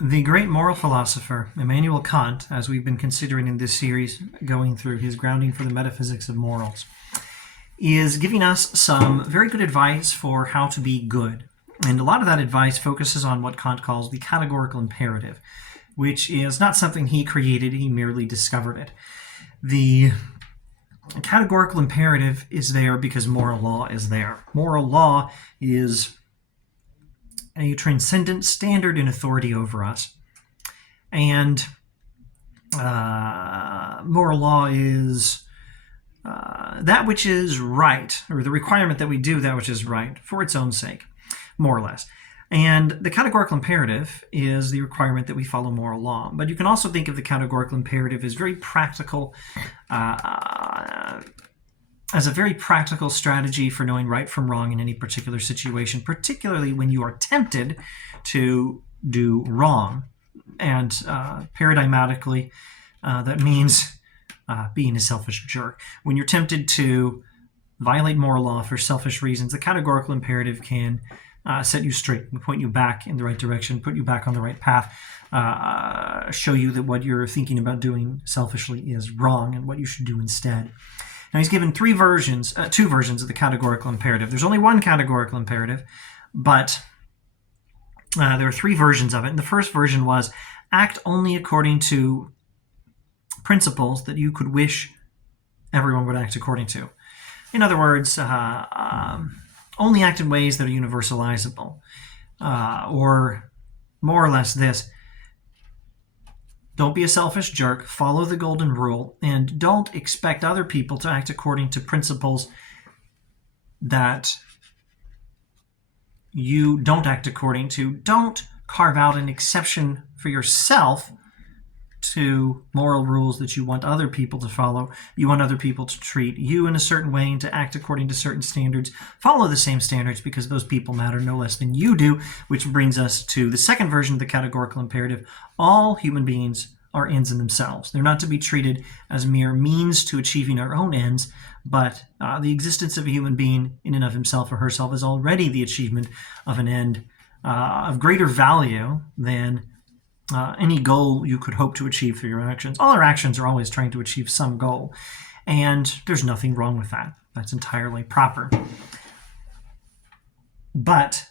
The great moral philosopher, Immanuel Kant, as we've been considering in this series, going through his grounding for the metaphysics of morals, is giving us some very good advice for how to be good. And a lot of that advice focuses on what Kant calls the categorical imperative, which is not something he created, he merely discovered it. The categorical imperative is there because moral law is there. Moral law is a transcendent standard in authority over us. And moral law is that which is right, or the requirement that we do that which is right for its own sake, more or less. And the categorical imperative is the requirement that we follow moral law. But you can also think of the categorical imperative as very practical, as a very practical strategy for knowing right from wrong in any particular situation, particularly when you are tempted to do wrong. And paradigmatically, that means being a selfish jerk. When you're tempted to violate moral law for selfish reasons, the categorical imperative can set you straight and point you back in the right direction, put you back on the right path, show you that what you're thinking about doing selfishly is wrong and what you should do instead. Now, he's given two versions of the categorical imperative. There's only one categorical imperative, but there are three versions of it. And the first version was act only according to principles that you could wish everyone would act according to. In other words, only act in ways that are universalizable, or more or less this: don't be a selfish jerk, follow the golden rule, and don't expect other people to act according to principles that you don't act according to. Don't carve out an exception for yourself to moral rules that you want other people to follow. You want other people to treat you in a certain way and to act according to certain standards. Follow the same standards because those people matter no less than you do, which brings us to the second version of the categorical imperative. All human beings are ends in themselves. They're not to be treated as mere means to achieving our own ends, but the existence of a human being in and of himself or herself is already the achievement of an end of greater value than any goal you could hope to achieve through your actions. All our actions are always trying to achieve some goal, and there's nothing wrong with that. That's entirely proper. But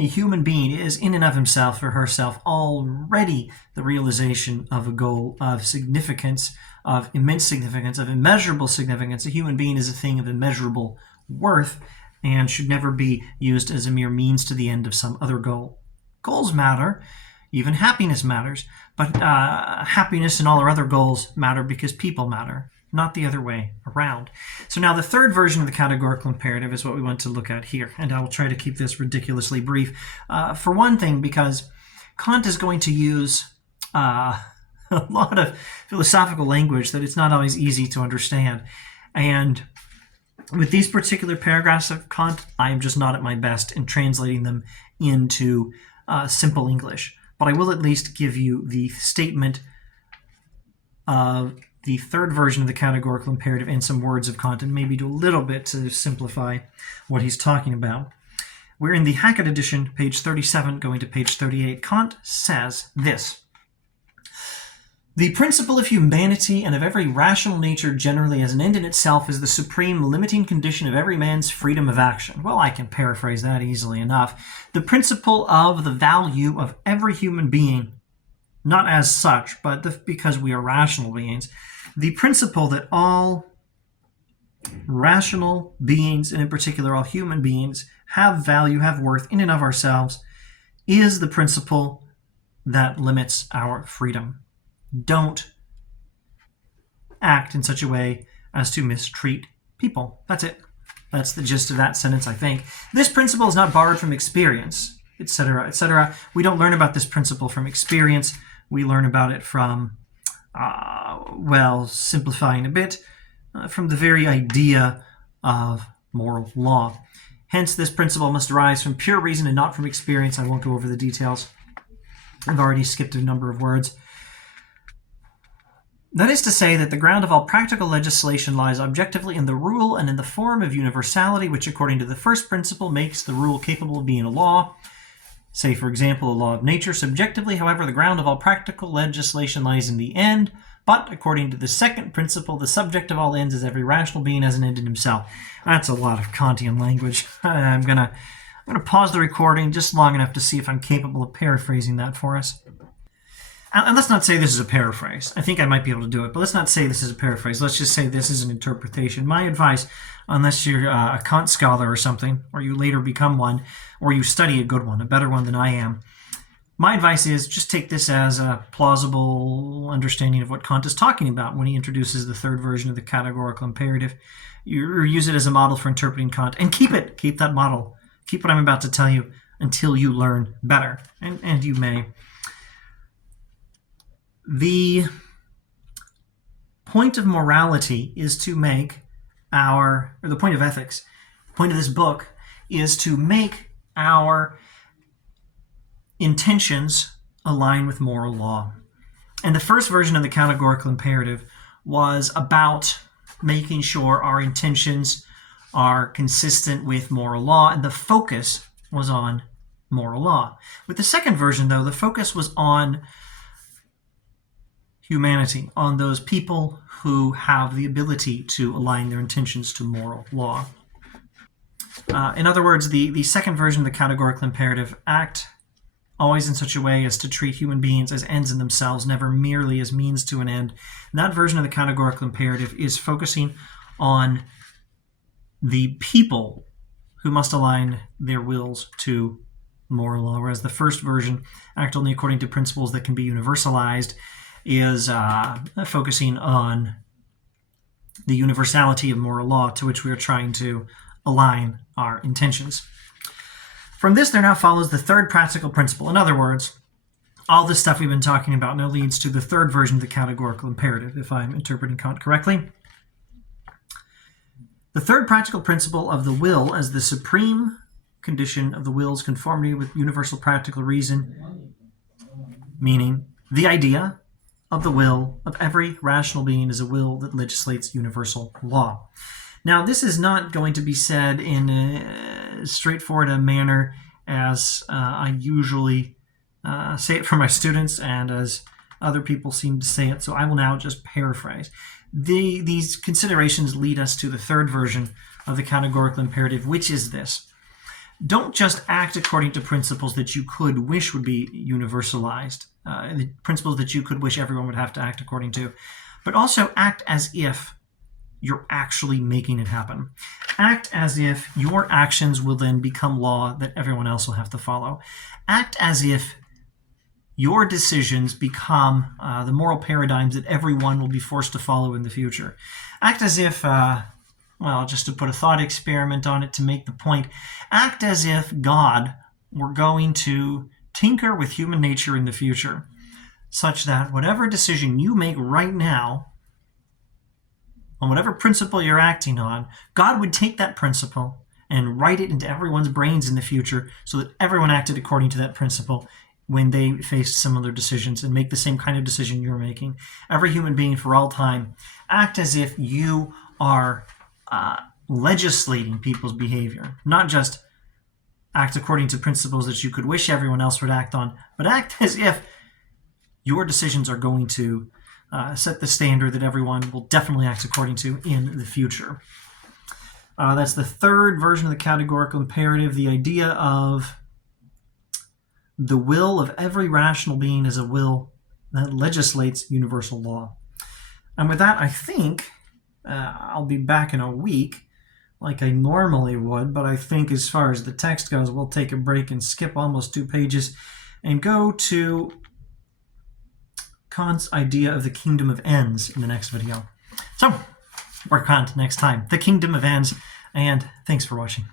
a human being is in and of himself or herself already the realization of a goal of significance, of immense significance, of immeasurable significance. A human being is a thing of immeasurable worth and should never be used as a mere means to the end of some other goal. Goals matter. Even happiness matters, but happiness and all our other goals matter because people matter, not the other way around. So now the third version of the categorical imperative is what we want to look at here, and I will try to keep this ridiculously brief. For one thing, because Kant is going to use a lot of philosophical language that it's not always easy to understand. And with these particular paragraphs of Kant, I am just not at my best in translating them into simple English. But I will at least give you the statement of the third version of the categorical imperative and some words of Kant, and maybe do a little bit to simplify what he's talking about. We're in the Hackett edition, page 37, going to page 38. Kant says this: the principle of humanity and of every rational nature generally as an end in itself is the supreme limiting condition of every man's freedom of action. Well, I can paraphrase that easily enough. The principle of the value of every human being, not as such, but because we are rational beings, the principle that all rational beings, and in particular all human beings, have value, have worth in and of ourselves, is the principle that limits our freedom. Don't act in such a way as to mistreat people. That's it. That's the gist of that sentence, I think. This principle is not borrowed from experience, etc., etc. We don't learn about this principle from experience. We learn about it from, simplifying a bit, from the very idea of moral law. Hence, this principle must arise from pure reason and not from experience. I won't go over the details. I've already skipped a number of words. That is to say that the ground of all practical legislation lies objectively in the rule and in the form of universality, which according to the first principle makes the rule capable of being a law, Say, for example, a law of nature. Subjectively, however, the ground of all practical legislation lies in the end. But according to the second principle, the subject of all ends is every rational being as an end in himself. That's a lot of Kantian language. I'm gonna pause the recording just long enough to see if I'm capable of paraphrasing that for us. And let's not say this is a paraphrase. I think I might be able to do it, but let's not say this is a paraphrase. Let's just say this is an interpretation. My advice, unless you're a Kant scholar or something, or you later become one, or you study a good one, a better one than I am, my advice is just take this as a plausible understanding of what Kant is talking about when he introduces the third version of the categorical imperative. You use it as a model for interpreting Kant, and keep it. Keep that model. Keep what I'm about to tell you until you learn better, and you may. The point of morality is to make or the point of ethics, the point of this book is to make our intentions align with moral law. And the first version of the categorical imperative was about making sure our intentions are consistent with moral law, and the focus was on moral law. With the second version, though, the focus was on humanity, on those people who have the ability to align their intentions to moral law. In other words, the second version of the categorical imperative, act always in such a way as to treat human beings as ends in themselves, never merely as means to an end. And that version of the categorical imperative is focusing on the people who must align their wills to moral law, whereas the first version, act only according to principles that can be universalized, is focusing on the universality of moral law to which we are trying to align our intentions. From this, there now follows the third practical principle. In other words, all this stuff we've been talking about now leads to the third version of the categorical imperative, if I'm interpreting Kant correctly. The third practical principle of the will as the supreme condition of the will's conformity with universal practical reason, meaning the idea of the will of every rational being is a will that legislates universal law. Now, this is not going to be said in as straightforward a manner as I usually say it for my students and as other people seem to say it, so I will now just paraphrase. These considerations lead us to the third version of the categorical imperative, which is this. Don't just act according to principles that you could wish would be universalized, the principles that you could wish everyone would have to act according to, but also act as if you're actually making it happen. Act as if your actions will then become law that everyone else will have to follow. Act as if your decisions become the moral paradigms that everyone will be forced to follow in the future. Act as if, just to put a thought experiment on it to make the point, act as if God were going to tinker with human nature in the future, such that whatever decision you make right now, on whatever principle you're acting on, God would take that principle and write it into everyone's brains in the future so that everyone acted according to that principle when they faced similar decisions and make the same kind of decision you're making. Every human being for all time, act as if you are legislating people's behavior, not just act according to principles that you could wish everyone else would act on, but act as if your decisions are going to set the standard that everyone will definitely act according to in the future. That's the third version of the categorical imperative, the idea of the will of every rational being is a will that legislates universal law. And with that, I think I'll be back in a week like I normally would, but I think as far as the text goes, we'll take a break and skip almost 2 pages and go to Kant's idea of the kingdom of ends in the next video. So, more Kant next time. The kingdom of ends, and thanks for watching.